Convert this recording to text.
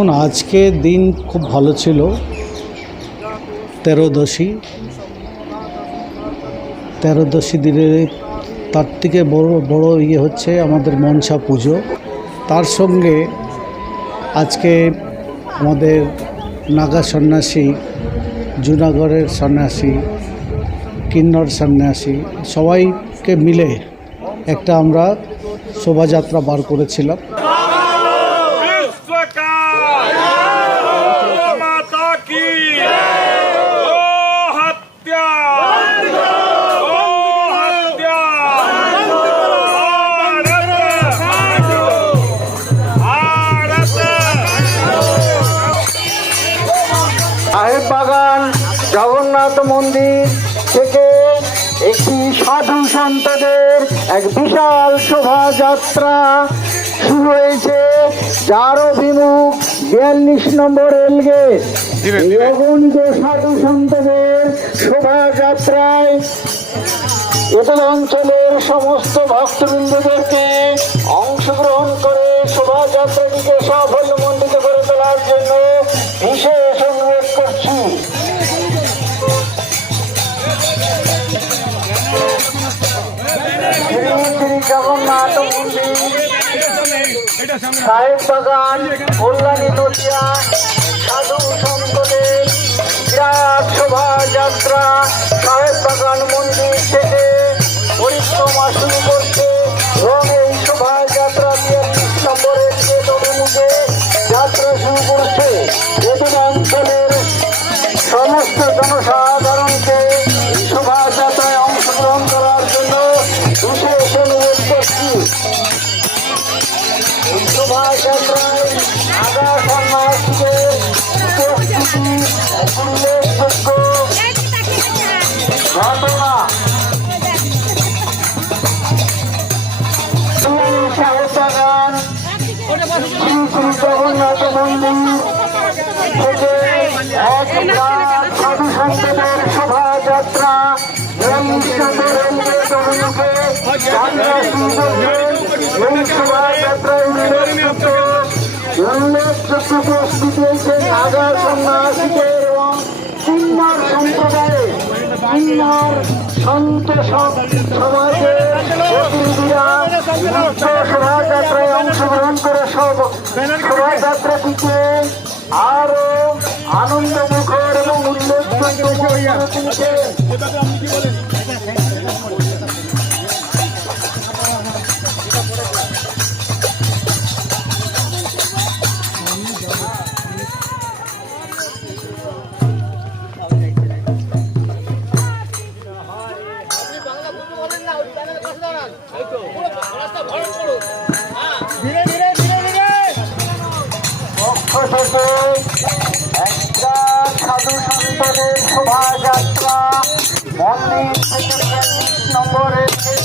দেখুন, আজকে দিন খুব ভালো ছিল। তেরোদশী তেরোদশী দিনে তার থেকে বড় বড় ইয়ে হচ্ছে আমাদের মনসা পুজো। তার সঙ্গে আজকে আমাদের নাগা সন্ন্যাসী, জুনাগড়ের সন্ন্যাসী, কিন্নর সন্ন্যাসী, সবাইকে মিলে একটা আমরা শোভাযাত্রা বার করেছিলাম। বাগান জগন্নাথ মন্দির থেকে একটি সাধু সন্তদের এক বিশাল শোভাযাত্রা শুরু হয়েছে। যার অভিমুখ বিয়াল্লিশ নম্বর রেলগেট অগণিত সাধু সন্তদের শোভাযাত্রায় এতদ অঞ্চলের সমস্ত ভক্তবৃন্দদেরকে অংশগ্রহণ করে শোভাযাত্রাটিকে সাফল্যমণ্ডিত করে তোলার জন্য বিশেষ অনুরোধ করছি। শ্রী শ্রী জগন্নাথ মন্দির সাহেব বাগান, কল্যাণী নদিয়া, সাধু সন্তদের বিরাট শোভাযাত্রা সাহেব বাগান মন্দির থেকে পরিক্রমা শুরু করছে এবং এই শোভাযাত্রা বিয়াল্লিশ নম্বরের যে যাত্রা শুরু করছে। এদিন অঞ্চলের সমস্ত জনসাধারণকে শ্রী জগন্নাথ মন্দির থেকে এক বিরাট সাধু সন্তদের শোভাযাত্রা উল্লেখযোগ্য উপস্থিতি হয়েছে নাগা সন্ন্যাসীদের এবং কিন্নর সম্প্রদায়ের কিন্নর সন্ত সমাজের মুক্ত শোভাযাত্রায় অংশগ্রহণ করে সব শোভাযাত্রাটিকে আরও আনন্দ মুখর এবং উল্লেখযোগ্য থেকে একটা সাধু সন্তানের শোভাযাত্রা মন্দির থেকে নম্বরের